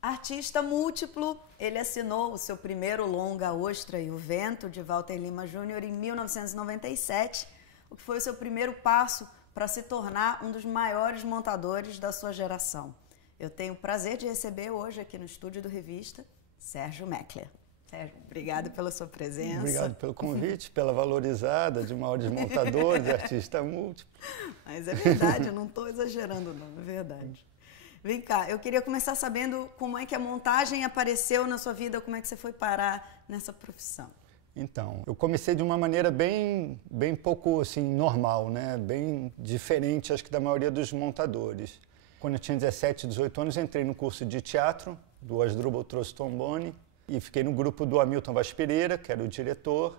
Artista múltiplo, ele assinou o seu primeiro longa, A Ostra e o Vento, de Walter Lima Jr., em 1997, o que foi o seu primeiro passo para se tornar um dos maiores montadores da sua geração. Eu tenho o prazer de receber hoje aqui no estúdio do Revista, Sérgio Meckler. Sérgio, obrigado pela sua presença. Obrigado pelo convite, pela valorizada de maiores montadores, de artista múltiplo. Mas é verdade, eu não estou exagerando não, é verdade. Vem cá, eu queria começar sabendo como é que a montagem apareceu na sua vida, como é que você foi parar nessa profissão. Então, eu comecei de uma maneira bem pouco assim, normal, né? Bem diferente, acho que da maioria dos montadores. Quando eu tinha 17, 18 anos, entrei no curso de teatro do Asdrubal Trost-Tomboni e fiquei no grupo do Hamilton Vaz Pereira, que era o diretor.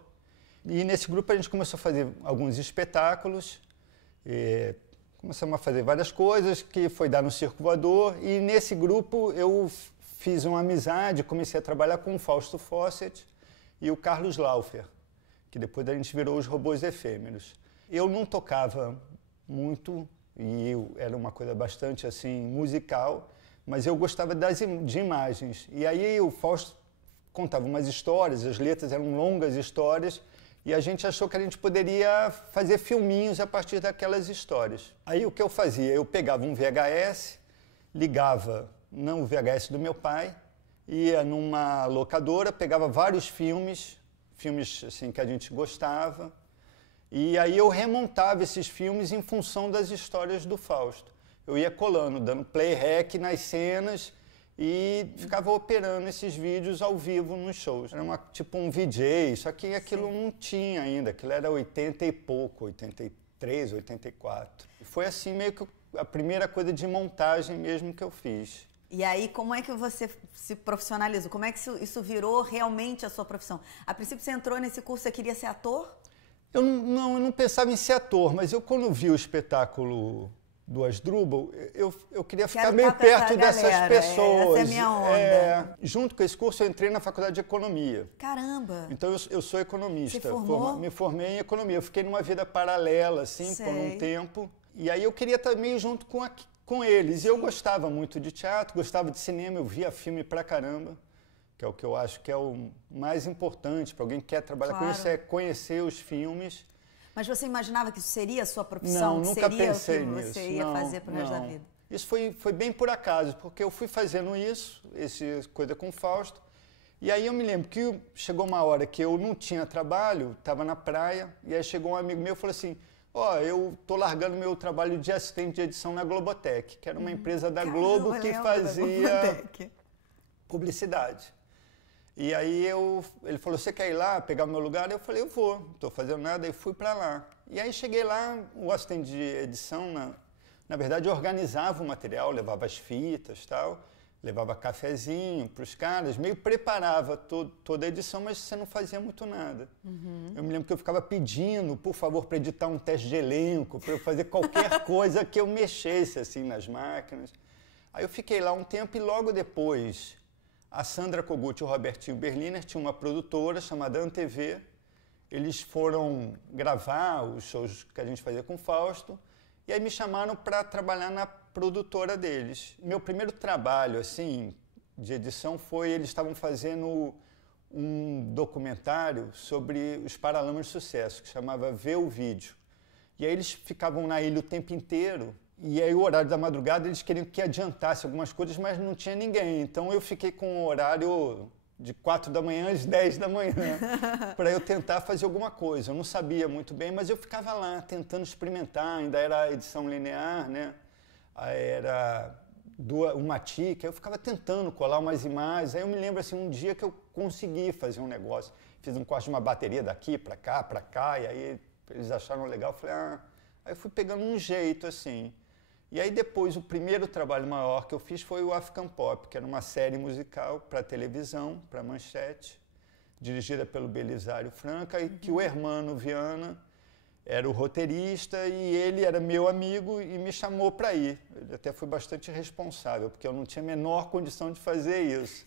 E nesse grupo a gente começou a fazer alguns espetáculos, começamos a fazer várias coisas, que foi dar no Circo Voador, e nesse grupo eu fiz uma amizade, comecei a trabalhar com o Fausto Fawcett e o Carlos Laufer, que depois a gente virou os Robôs Efêmeros. Eu não tocava muito, e era uma coisa bastante assim musical, mas eu gostava de imagens. E aí o Fausto contava umas histórias, as letras eram longas histórias, e a gente achou que a gente poderia fazer filminhos a partir daquelas histórias. Aí o que eu fazia? Eu pegava um VHS, ligava no VHS do meu pai, ia numa locadora, pegava vários filmes assim, que a gente gostava, e aí eu remontava esses filmes em função das histórias do Fausto. Eu ia colando, dando play rec nas cenas, e ficava operando esses vídeos ao vivo nos shows. Era tipo um VJ, só que aquilo Sim. não tinha ainda, aquilo era 80 e pouco, 83, 84. E foi assim meio que a primeira coisa de montagem mesmo que eu fiz. E aí, como é que você se profissionalizou? Como é que isso virou realmente a sua profissão? A princípio você entrou nesse curso, você queria ser ator? Eu não pensava em ser ator, mas eu quando vi o espetáculo do Asdrubal, eu queria ficar meio perto dessas pessoas. Essa é a minha onda. Junto com esse curso, eu entrei na faculdade de economia. Caramba! Então, eu sou economista. Você formou? Me formei em economia. Eu fiquei numa vida paralela, assim, por um tempo. E aí eu queria estar meio junto com eles. E eu gostava muito de teatro, gostava de cinema, eu via filme pra caramba, que é o que eu acho que é o mais importante para alguém que quer trabalhar com isso, é conhecer os filmes. Mas você imaginava que isso seria a sua profissão? Não, nunca seria pensei o que nisso. Você ia fazer pro resto da vida? Isso foi bem por acaso, porque eu fui fazendo essa coisa com o Fausto, e aí eu me lembro que chegou uma hora que eu não tinha trabalho, estava na praia, e aí chegou um amigo meu e falou assim, eu tô largando meu trabalho de assistente de edição na Globotech, que era uma empresa da Globo que fazia publicidade. E aí ele falou, você quer ir lá pegar o meu lugar? Eu falei, eu vou, não estou fazendo nada, e fui para lá. E aí cheguei lá, o assistente de edição, na verdade, organizava o material, levava as fitas e tal, levava cafezinho para os caras, meio preparava toda a edição, mas você não fazia muito nada. Uhum. Eu me lembro que eu ficava pedindo, por favor, para editar um teste de elenco, para eu fazer qualquer coisa que eu mexesse assim nas máquinas. Aí eu fiquei lá um tempo e logo depois a Sandra Kogut e o Robertinho Berliner tinham uma produtora chamada ANTV. Eles foram gravar os shows que a gente fazia com o Fausto e aí me chamaram para trabalhar na produtora deles. Meu primeiro trabalho assim de edição foi, eles estavam fazendo um documentário sobre os Paralamas de Sucesso, que chamava Vê o Vídeo. E aí eles ficavam na ilha o tempo inteiro. E aí o horário da madrugada eles queriam que adiantasse algumas coisas, mas não tinha ninguém. Então eu fiquei com o horário de 4 da manhã às 10 da manhã para eu tentar fazer alguma coisa. Eu não sabia muito bem, mas eu ficava lá tentando experimentar. Ainda era edição linear, né? Era uma tica. Eu ficava tentando colar umas imagens. Aí eu me lembro assim, um dia que eu consegui fazer um negócio. Fiz um corte de uma bateria daqui para cá, e aí eles acharam legal. Eu falei, Aí eu fui pegando um jeito assim. E aí depois, o primeiro trabalho maior que eu fiz foi o African Pop, que era uma série musical para televisão, para Manchete, dirigida pelo Belisário Franca, e que o Hermano Viana era o roteirista e ele era meu amigo e me chamou para ir. Eu até fui bastante responsável, porque eu não tinha a menor condição de fazer isso.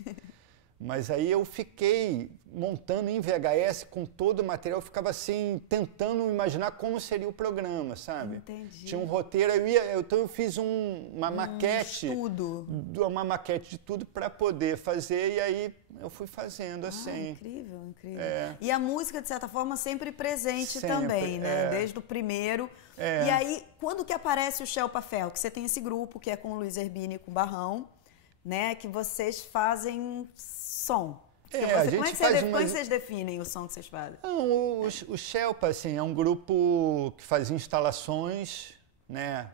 Mas aí eu fiquei montando em VHS com todo o material, eu ficava assim, tentando imaginar como seria o programa, sabe? Entendi. Tinha um roteiro, então eu fiz uma maquete. Estudo. Uma maquete de tudo para poder fazer, e aí eu fui fazendo assim. Incrível, incrível. E a música, de certa forma, sempre presente Sempre, também, né? Desde o primeiro. E aí, quando que aparece o Shelpa Fel? Que você tem esse grupo, que é com o Luiz Erbini e com o Barrão, né? Que vocês fazem som. Como é que vocês definem o som que vocês fazem? Não, o Shelpa, assim, é um grupo que faz instalações, né,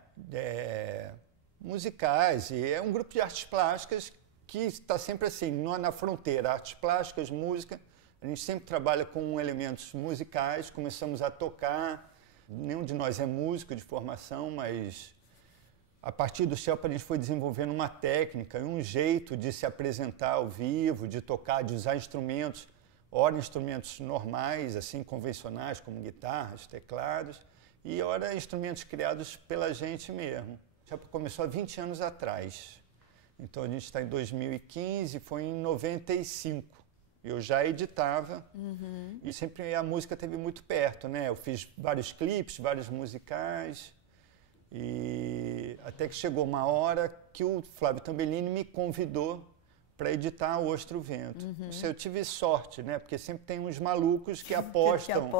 musicais, e é um grupo de artes plásticas que está sempre assim, na fronteira, artes plásticas, música. A gente sempre trabalha com elementos musicais, começamos a tocar. Nenhum de nós é músico de formação, mas a partir do Shelpa a gente foi desenvolvendo uma técnica e um jeito de se apresentar ao vivo, de tocar, de usar instrumentos, ora instrumentos normais, assim, convencionais, como guitarras, teclados, e ora instrumentos criados pela gente mesmo. O Shelpa começou há 20 anos atrás, então a gente está em 2015, foi em 95. Eu já editava e sempre a música esteve muito perto, né? Eu fiz vários clipes, vários musicais. E até que chegou uma hora que o Flávio Tambellini me convidou para editar O Ostro Vento. Eu tive sorte, né? Porque sempre tem uns malucos que apostam,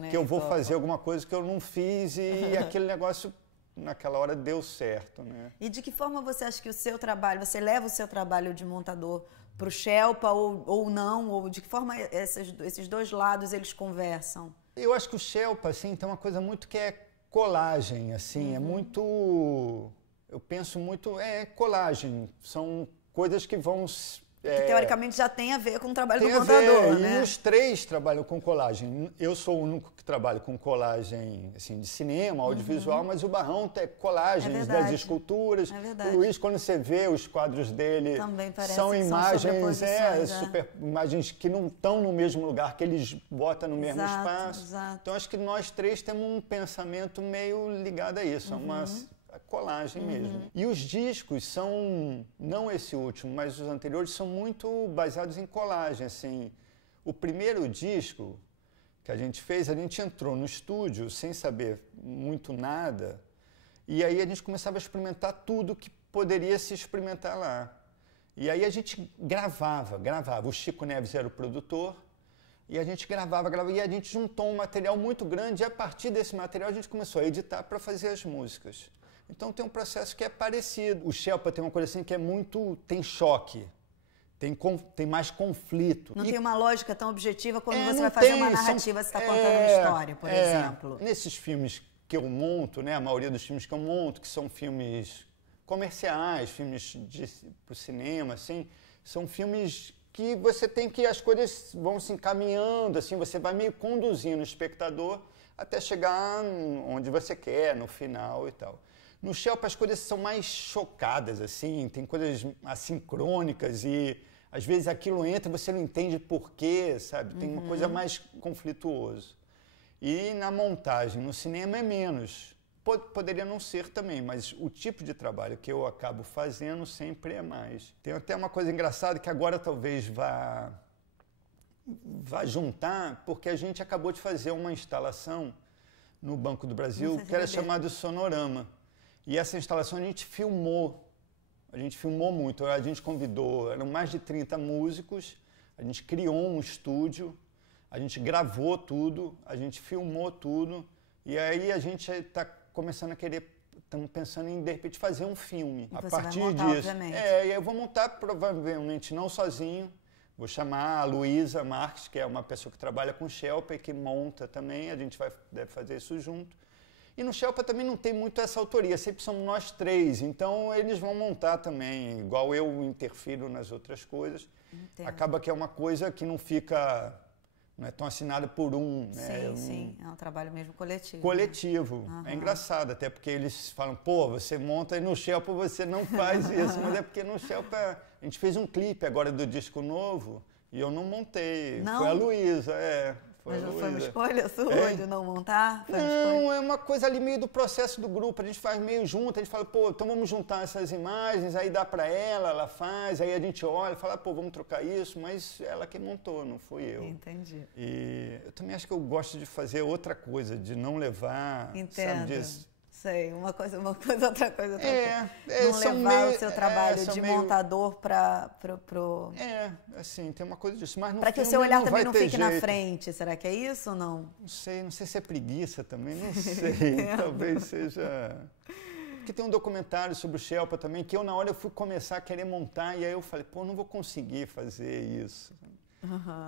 né? Que eu vou fazer alguma coisa que eu não fiz e aquele negócio naquela hora deu certo, né? E de que forma você acha que o seu trabalho, você leva o seu trabalho de montador para o Shelpa ou não? Ou de que forma esses dois lados eles conversam? Eu acho que o Shelpa, assim, tem uma coisa muito que é colagem, assim, é muito... Eu penso muito... colagem. São coisas que vão... Que teoricamente já tem a ver com o trabalho do tem a montador, ver, né? E os três trabalham com colagem. Eu sou o único que trabalha com colagem, assim, de cinema, audiovisual, mas o Barrão tem colagens das esculturas. É verdade. O Luiz, quando você vê os quadros dele, são imagens, imagens que não estão no mesmo lugar, que eles botam no mesmo espaço. Exato. Então, acho que nós três temos um pensamento meio ligado a isso, a colagem mesmo. E os discos são, não esse último, mas os anteriores são muito baseados em colagem, assim. O primeiro disco que a gente fez, a gente entrou no estúdio sem saber muito nada, e aí a gente começava a experimentar tudo que poderia se experimentar lá. E aí a gente gravava. O Chico Neves era o produtor, e a gente gravava, e a gente juntou um material muito grande, e a partir desse material a gente começou a editar para fazer as músicas. Então tem um processo que é parecido. O Shelpa tem uma coisa assim que é muito... tem choque, tem mais conflito. Não tem uma lógica tão objetiva quando você vai fazer uma narrativa, você está contando uma história, por exemplo. Nesses filmes que eu monto, né, a maioria dos filmes que eu monto, que são filmes comerciais, filmes para o cinema, assim, são filmes que você tem que... as coisas vão se encaminhando, assim, você vai meio conduzindo o espectador até chegar onde você quer, no final e tal. No Shelpa as coisas são mais chocadas, assim, tem coisas assincrônicas e às vezes aquilo entra e você não entende por quê, sabe? Tem uma coisa mais conflituosa. E na montagem, no cinema é menos. Poderia não ser também, mas o tipo de trabalho que eu acabo fazendo sempre é mais. Tem até uma coisa engraçada que agora talvez vá juntar, porque a gente acabou de fazer uma instalação no Banco do Brasil que era chamado Sonorama. E essa instalação a gente filmou muito, a gente convidou, eram mais de 30 músicos, a gente criou um estúdio, a gente gravou tudo, a gente filmou tudo, e aí a gente está começando a querer, estamos pensando em, de repente, fazer um filme a partir disso. Obviamente. E eu vou montar provavelmente não sozinho, vou chamar a Luísa Marques, que é uma pessoa que trabalha com Shelpa e que monta também, a gente deve fazer isso junto. E no Shelpa também não tem muito essa autoria, sempre somos nós três, então eles vão montar também, igual eu interfiro nas outras coisas. Entendo. Acaba que é uma coisa que não fica, não é tão assinada por um. Sim, sim, é um trabalho mesmo coletivo. Coletivo, é engraçado, até porque eles falam, pô, você monta e no Shelpa você não faz isso, mas é porque no Shelpa, a gente fez um clipe agora do disco novo e eu não montei, Não? Foi a Luísa, Mas não foi uma escolha sua de não montar? Não, é uma coisa ali meio do processo do grupo, a gente faz meio junto, a gente fala, pô, então vamos juntar essas imagens, aí dá pra ela faz, aí a gente olha, fala, pô, vamos trocar isso, mas ela que montou, não fui eu. Entendi. E eu também acho que eu gosto de fazer outra coisa, de não levar, Entendo. sabe, disso. Sei, uma coisa, outra coisa. Não são levar meio, o seu trabalho de montador para pro... assim, tem uma coisa disso, mas no para que o seu olhar também não fique na frente, será que é isso ou não? Não sei se é preguiça também, não sei, talvez seja... Porque tem um documentário sobre o Shelpa também, que na hora eu fui começar a querer montar, e aí eu falei, pô, não vou conseguir fazer isso.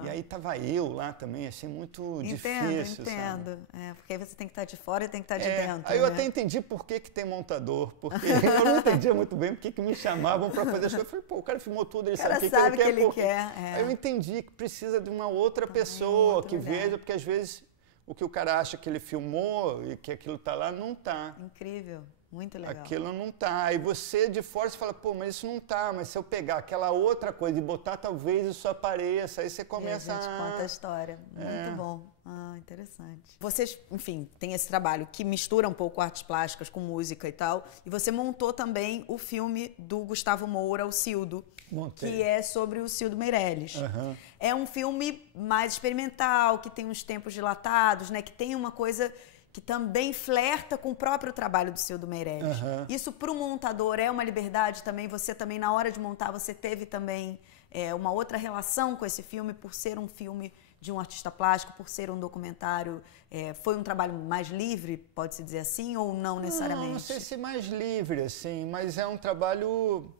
E aí tava eu lá também, achei muito difícil. Entendo. Porque aí você tem que estar de fora e tem que estar de dentro. Aí eu até entendi por que tem montador, porque eu não entendia muito bem por que me chamavam para fazer as coisas. Eu falei, pô, o cara filmou tudo, ele sabe o que ele quer. Aí eu entendi que precisa de uma outra pessoa que veja, porque às vezes o que o cara acha que ele filmou e que aquilo tá lá, não tá. Incrível. Muito legal. Aquilo não tá. Aí você de fora você fala, pô, mas isso não tá. Mas se eu pegar aquela outra coisa e botar, talvez isso apareça. Aí você começa a gente conta a história. Muito bom. Interessante. Vocês, enfim, tem esse trabalho que mistura um pouco artes plásticas com música e tal. E você montou também o filme do Gustavo Moura, o Cildo. Montei. Que é sobre o Cildo Meirelles. É um filme mais experimental, que tem uns tempos dilatados, né? Que tem uma coisa... que também flerta com o próprio trabalho do Cildo Meirelles. Isso para o montador é uma liberdade também? Você também, na hora de montar, você teve também uma outra relação com esse filme, por ser um filme de um artista plástico, por ser um documentário? Foi um trabalho mais livre, pode-se dizer assim, ou não necessariamente? Não sei se mais livre, assim, mas é um trabalho...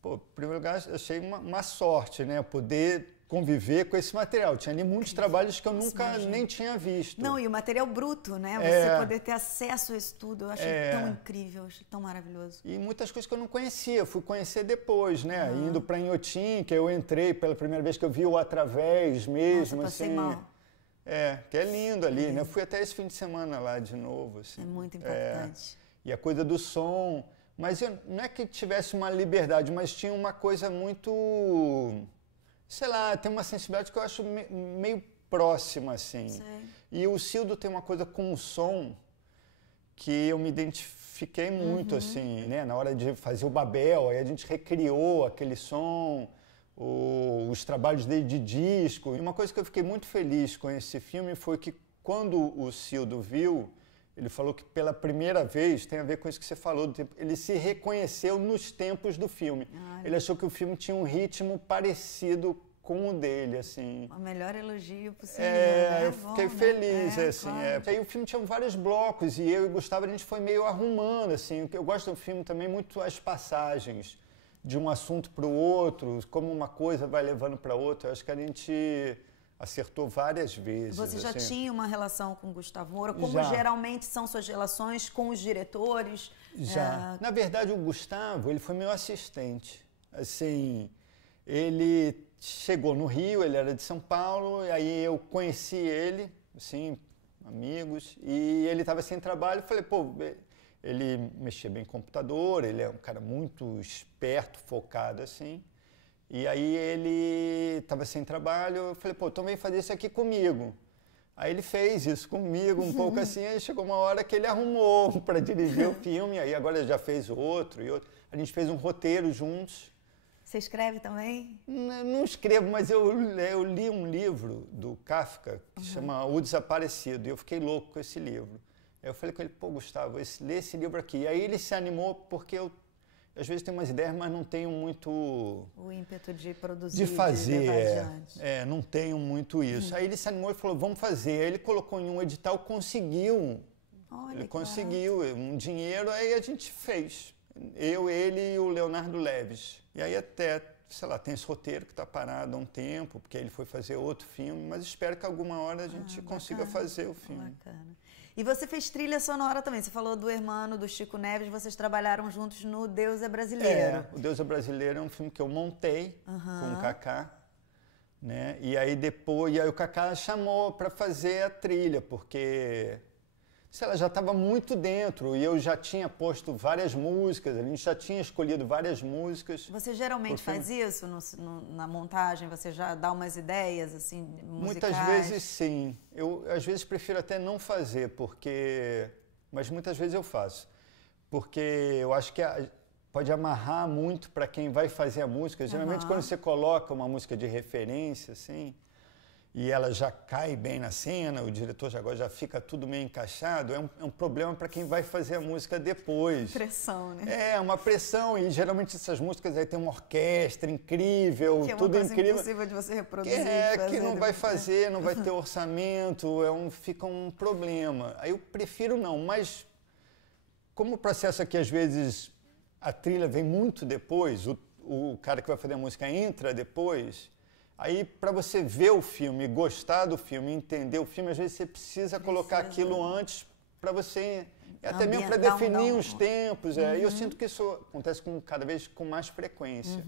Pô, em primeiro lugar, achei uma sorte, né? Poder... conviver com esse material. Tinha ali muitos trabalhos que eu nunca nem tinha visto. Não, e o material bruto, né? Você poder ter acesso a isso tudo, eu achei tão incrível, achei tão maravilhoso. E muitas coisas que eu não conhecia, eu fui conhecer depois, né? Indo para Inhotim, que eu entrei pela primeira vez que eu vi o Através mesmo. Nossa, passei assim. mal. Que é lindo ali, né? Eu fui até esse fim de semana lá de novo. Assim. É muito importante. E a coisa do som. Mas não é que tivesse uma liberdade, mas tinha uma coisa muito... Sei lá, tem uma sensibilidade que eu acho meio próxima, assim. Sei. E o Cildo tem uma coisa com o som que eu me identifiquei muito, assim, né? Na hora de fazer o Babel, aí a gente recriou aquele som, os trabalhos dele de disco. E uma coisa que eu fiquei muito feliz com esse filme foi que quando o Cildo viu, ele falou que pela primeira vez, tem a ver com isso que você falou, ele se reconheceu nos tempos do filme. Ele achou que o filme tinha um ritmo parecido com o dele, assim. O melhor elogio possível, né? Eu fiquei feliz, assim. Claro. Aí o filme tinha vários blocos e eu e o Gustavo, a gente foi meio arrumando, assim. Eu gosto do filme também muito as passagens de um assunto para o outro, como uma coisa vai levando para outra. Eu acho que a gente... acertou várias vezes. Você já assim. tinha uma relação com o Gustavo Moura? Como já. Geralmente são suas relações com os diretores? Já. Na verdade, o Gustavo, ele foi meu assistente. Assim, ele chegou no Rio, ele era de São Paulo, e aí eu conheci ele, assim, amigos, e ele estava sem trabalho, falei, pô, ele mexia bem em computador, ele é um cara muito esperto, focado, assim. E aí ele estava sem trabalho, eu falei, pô, então vem fazer isso aqui comigo. Aí ele fez isso comigo, um pouco assim, aí chegou uma hora que ele arrumou para dirigir o filme, aí agora ele já fez outro e outro. A gente fez um roteiro juntos. Você escreve também? Não escrevo, mas eu li um livro do Kafka que chama O Desaparecido, e eu fiquei louco com esse livro. Aí eu falei com ele, pô, Gustavo, lê esse livro aqui. E aí ele se animou porque eu às vezes tenho umas ideias, mas não tenho muito... O ímpeto de produzir, de fazer, de levar adiante. Não tenho muito isso. Aí ele se animou e falou, vamos fazer. Aí ele colocou em um edital, conseguiu. Olha, ele conseguiu um dinheiro, aí a gente fez. Eu, ele e o Leonardo Leves. E aí até, sei lá, tem esse roteiro que está parado há um tempo, porque ele foi fazer outro filme, mas espero que alguma hora a gente consiga fazer o filme. Bacana. E você fez trilha sonora também. Você falou do Hermano, do Chico Neves, vocês trabalharam juntos no Deus é Brasileiro. O Deus é Brasileiro é um filme que eu montei com o Kaká, né? E aí depois, o Kaká chamou para fazer a trilha, porque sei lá, já estava muito dentro e eu já tinha posto várias músicas, a gente já tinha escolhido várias músicas. Você geralmente faz isso na montagem? Você já dá umas ideias, assim, musicais? Muitas vezes sim. Eu, às vezes, prefiro até não fazer, mas muitas vezes eu faço. Porque eu acho que pode amarrar muito para quem vai fazer a música. Geralmente, quando você coloca uma música de referência, assim, e ela já cai bem na cena, o diretor já fica tudo meio encaixado, é um problema para quem vai fazer a música depois. Pressão, né? É, uma pressão, e geralmente essas músicas aí tem uma orquestra incrível, que é tudo incrível. Impossível de você reproduzir. Que não vai fazer, não vai ter orçamento, fica um problema. Aí eu prefiro não, mas como o processo aqui às vezes a trilha vem muito depois, o cara que vai fazer a música entra depois. Aí, para você ver o filme, gostar do filme, entender o filme, às vezes você precisa colocar aquilo antes para você, até mesmo para definir os tempos. E eu sinto que isso acontece cada vez com mais frequência.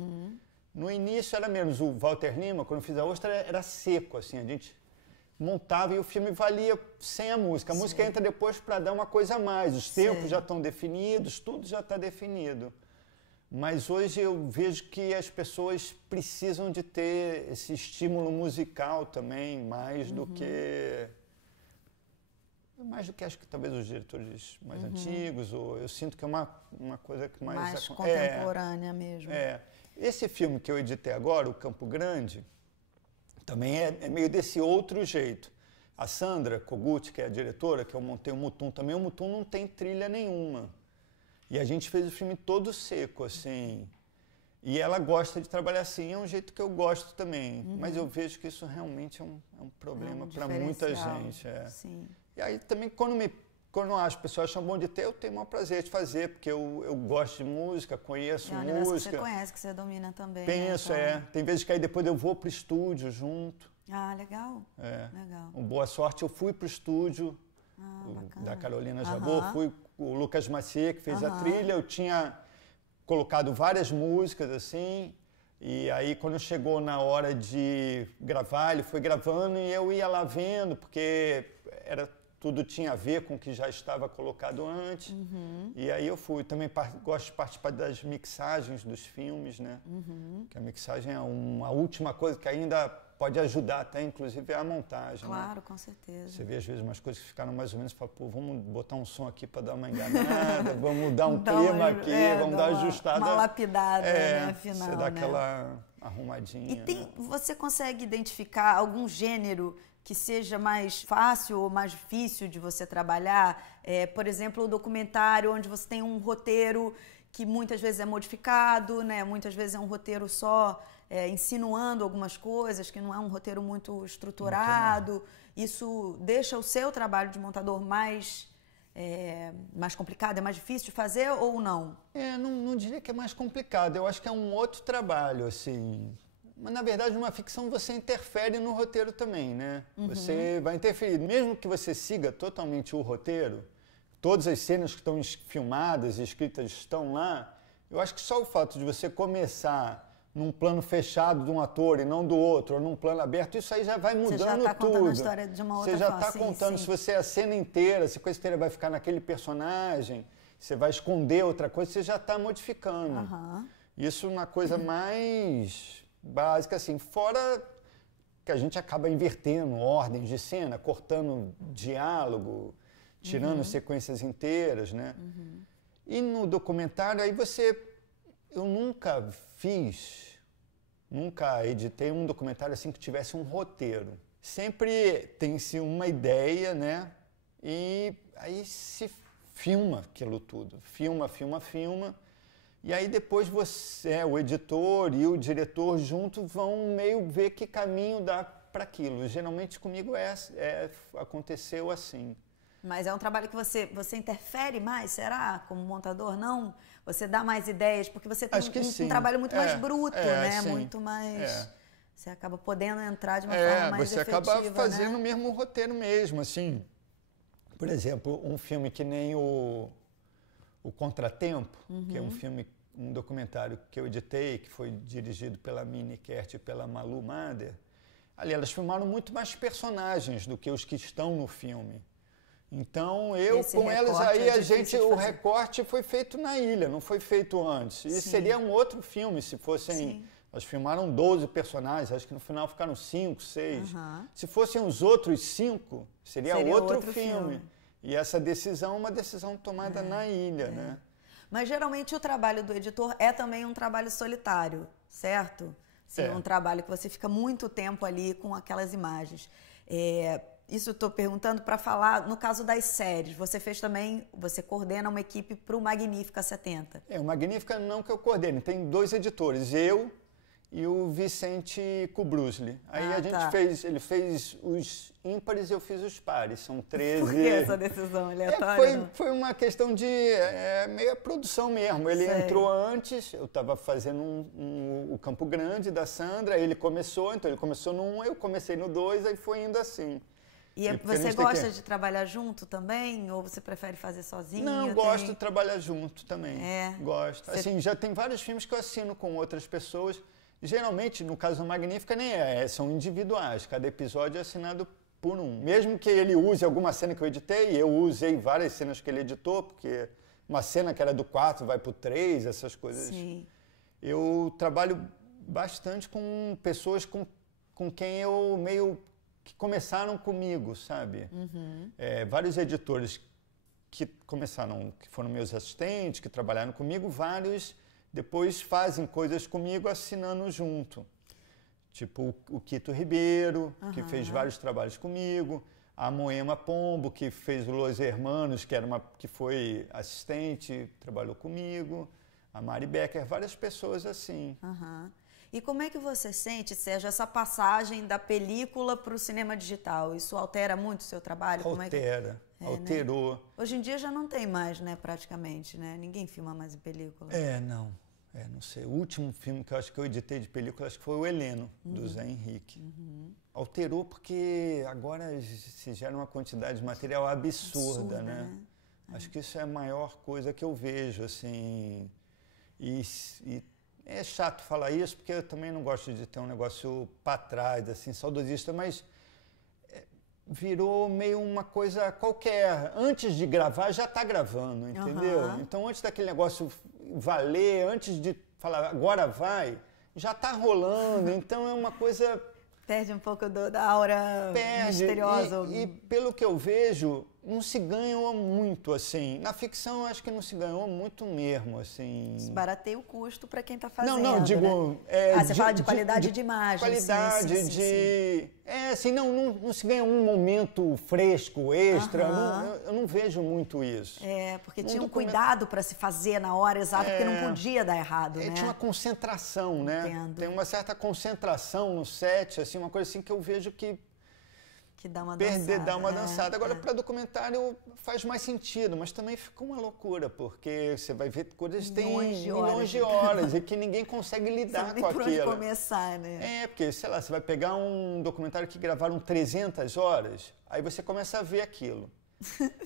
No início era menos. O Walter Lima, quando eu fiz a Ostra, era seco, assim, a gente montava e o filme valia sem a música. A música entra depois para dar uma coisa a mais. Os tempos já estão definidos, tudo já está definido. Mas hoje eu vejo que as pessoas precisam de ter esse estímulo musical também, mais do que acho que talvez os diretores mais antigos, ou eu sinto que é uma coisa que mais contemporânea mesmo. Esse filme que eu editei agora, o Campo Grande, também é meio desse outro jeito. A Sandra Kogut, que é a diretora, que eu montei o Mutum também, o Mutum não tem trilha nenhuma. E a gente fez o filme todo seco, assim. E ela gosta de trabalhar assim, é um jeito que eu gosto também. Mas eu vejo que isso realmente é um problema para muita gente. Sim. E aí também, quando as pessoas acham bom de ter, eu tenho o maior prazer de fazer, porque eu gosto de música, conheço música. Que você conhece, que você domina também. Penso, Tem vezes que aí depois eu vou para o estúdio junto. Ah, legal. Legal. Com boa sorte, eu fui para o estúdio da Carolina Jabor, fui o Lucas Macier, que fez a trilha, eu tinha colocado várias músicas, assim, e aí quando chegou na hora de gravar, ele foi gravando e eu ia lá vendo, porque tudo tinha a ver com o que já estava colocado antes, e aí eu fui. Também gosto de participar das mixagens dos filmes, né? Que a mixagem é uma última coisa que ainda pode ajudar até, inclusive, a montagem. Claro, né? Com certeza. Você vê, às vezes, umas coisas que ficaram mais ou menos, fala, pô, vamos botar um som aqui para dar uma enganada, vamos dar um clima aqui, vamos dar uma ajustada. Uma lapidada, né, afinal, você dá aquela arrumadinha. E você consegue identificar algum gênero que seja mais fácil ou mais difícil de você trabalhar? Por exemplo, o documentário, onde você tem um roteiro que muitas vezes é modificado, né? Muitas vezes é um roteiro só insinuando algumas coisas, que não é um roteiro muito estruturado. Isso deixa o seu trabalho de montador mais complicado, é mais difícil de fazer ou não? Não diria que é mais complicado, eu acho que é um outro trabalho, assim. Mas, na verdade, numa ficção você interfere no roteiro também, né? Você vai interferir. Mesmo que você siga totalmente o roteiro, todas as cenas que estão filmadas e escritas estão lá, eu acho que só o fato de você começar num plano fechado de um ator e não do outro, ou num plano aberto, isso aí já vai mudando tudo. Você já está contando a história de uma outra forma. Você já está contando, se você a cena inteira, se a coisa inteira vai ficar naquele personagem, você vai esconder outra coisa, você já está modificando. Isso é uma coisa mais básica, assim, fora que a gente acaba invertendo ordens de cena, cortando diálogo, tirando sequências inteiras, né? E no documentário, aí eu nunca editei um documentário assim que tivesse um roteiro. Sempre tem-se uma ideia, né? E aí se filma aquilo tudo. Filma. E aí depois o editor e o diretor junto vão meio ver que caminho dá para aquilo. Geralmente comigo aconteceu assim. Mas é um trabalho que você interfere mais, será? Como montador, não? Você dá mais ideias, porque você tem um trabalho muito mais bruto, né? Sim. Muito mais... Você acaba podendo entrar de uma forma mais efetiva, você acaba fazendo o mesmo roteiro mesmo, assim. Por exemplo, um filme que nem o Contratempo, que é um documentário que eu editei, que foi dirigido pela Mini Kert e pela Malu Mader. Ali elas filmaram muito mais personagens do que os que estão no filme. Então, eu Esse com elas recorte aí, é a difícil gente, de o fazer. recorte foi feito na ilha, não foi feito antes. E Sim. seria um outro filme se fossem... Sim. Nós filmaram 12 personagens, acho que no final ficaram 5, 6. Aham. Se fossem os outros 5, seria outro filme. filme. E essa decisão é uma decisão tomada na ilha, né? Mas geralmente o trabalho do editor é também um trabalho solitário, certo? Sim, É. um trabalho que você fica muito tempo ali com aquelas imagens. Isso eu estou perguntando para falar, no caso das séries, você fez também, você coordena uma equipe para o Magnífica 70. O Magnífica não que eu coordene, tem 2 editores, eu e o Vicente Kubrusli. Aí a gente tá. ele fez os ímpares e eu fiz os pares, são 13. Por que essa decisão aleatória? Não? Foi uma questão de meio produção mesmo. Ele Sei. entrou antes, eu estava fazendo o Campo Grande da Sandra, ele começou, então ele começou no 1, eu comecei no 2, aí foi indo assim. E você gosta de trabalhar junto também? Ou você prefere fazer sozinho? Não, eu gosto de trabalhar junto também. Gosto. Assim, já tem vários filmes que eu assino com outras pessoas. Geralmente, no caso do Magnífica, nem são individuais. Cada episódio é assinado por um. Mesmo que ele use alguma cena que eu editei, eu usei várias cenas que ele editou, porque uma cena que era do 4 vai pro 3, essas coisas. Sim. Eu trabalho bastante com pessoas com quem eu meio que começaram comigo, sabe? Uhum. Vários editores que foram meus assistentes, que trabalharam comigo, vários depois fazem coisas comigo assinando junto. Tipo o Quito Ribeiro, que fez vários trabalhos comigo, a Moema Pombo, que fez o Los Hermanos, que foi assistente, trabalhou comigo, a Mari Becker, várias pessoas assim. E como é que você sente, Sérgio, essa passagem da película para o cinema digital? Isso altera muito o seu trabalho? Alterou. Né? Hoje em dia já não tem mais, né, praticamente, né? Ninguém filma mais em película. Não sei. O último filme que eu acho que eu editei de película, acho que foi o Heleno, do Zé Henrique. Alterou porque agora se gera uma quantidade de material absurda, né? Acho que isso é a maior coisa que eu vejo, assim. E é chato falar isso, porque eu também não gosto de ter um negócio para trás, assim, saudosista, mas virou meio uma coisa qualquer. Antes de gravar, já está gravando, entendeu? Então, antes daquele negócio valer, antes de falar agora vai, já está rolando. Então, é uma coisa... Perde um pouco da aura misteriosa. E pelo que eu vejo, não se ganhou muito, assim. Na ficção, acho que não se ganhou muito mesmo, assim. Barateia o custo para quem está fazendo. Não, digo... Né? Você fala de qualidade de imagem. Qualidade, sim. Assim, não se ganha um momento fresco, extra. Eu não vejo muito isso. Porque tinha um cuidado para se fazer na hora exata, porque não podia dar errado, né? Tinha uma concentração, né? Entendo. Tem uma certa concentração no set, assim, uma coisa assim que eu vejo que dá uma dançada. Agora, para documentário faz mais sentido, mas também fica uma loucura, porque você vai ver coisas que tem milhões de horas e que ninguém consegue lidar com aquilo. Por onde começar, né? Porque, sei lá, você vai pegar um documentário que gravaram 300 horas, aí você começa a ver aquilo.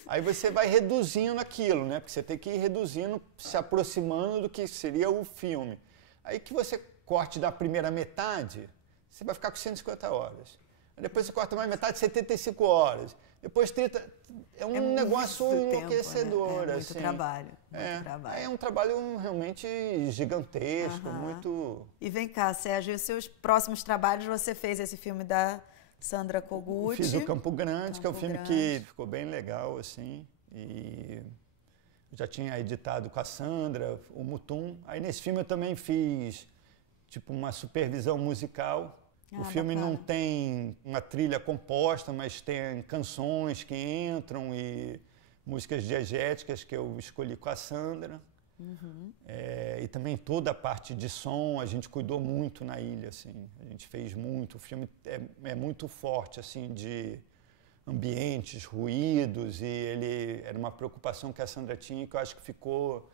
Aí você vai reduzindo aquilo, né? Porque você tem que ir reduzindo, se aproximando do que seria o filme. Aí que você corte da primeira metade, você vai ficar com 150 horas. Depois você corta mais metade, 75 horas. Depois 30... É um negócio enlouquecedor. Tempo, né? Muito assim. trabalho. É um trabalho realmente gigantesco, muito... E vem cá, Sérgio, os seus próximos trabalhos, você fez esse filme da Sandra Kogut. Fiz o Campo Grande, que é um filme que ficou bem legal, assim. E eu já tinha editado com a Sandra, o Mutum. Aí nesse filme eu também fiz tipo uma supervisão musical. O filme não tem uma trilha composta, mas tem canções que entram e músicas diegéticas que eu escolhi com a Sandra. E também toda a parte de som a gente cuidou muito na ilha, assim. A gente fez muito. O filme é muito forte, assim, de ambientes, ruídos, e ele era uma preocupação que a Sandra tinha e que eu acho que ficou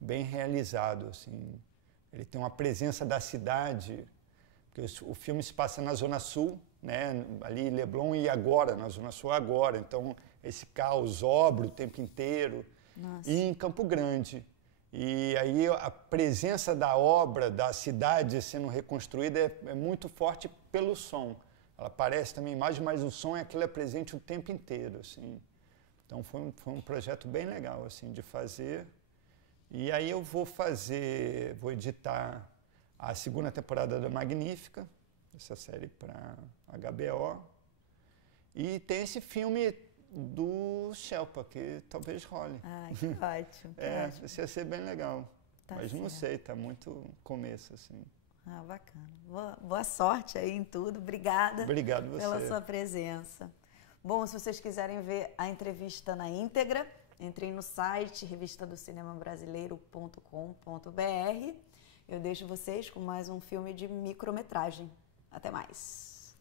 bem realizado, assim. Ele tem uma presença da cidade, porque o filme se passa na Zona Sul, né, ali em Leblon, e agora, na Zona Sul agora. Então, esse caos obra o tempo inteiro. Nossa. E em Campo Grande. E aí a presença da obra, da cidade sendo reconstruída é muito forte pelo som. Ela aparece também mais, mas o som é aquilo é presente o tempo inteiro, assim. Então foi um projeto bem legal assim de fazer. E aí eu vou editar a segunda temporada da Magnífica, essa série para HBO. E tem esse filme do Shelpa, que talvez role. Ai, que ótimo. Ótimo. Isso ia ser bem legal. Tá Mas certo. não sei, tá muito começo, assim. Ah, bacana. Boa sorte aí em tudo. Obrigada. Obrigado você. Pela sua presença. Bom, se vocês quiserem ver a entrevista na íntegra, entrem no site revistadocinemabrasileiro.com.br. Eu deixo vocês com mais um filme de micrometragem. Até mais.